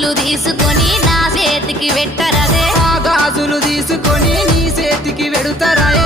గాజులు తీసుకొని నా చేతికి పెట్టరదే ఆ గాజులు తీసుకొని నీ చేతికి వెడుతారాయే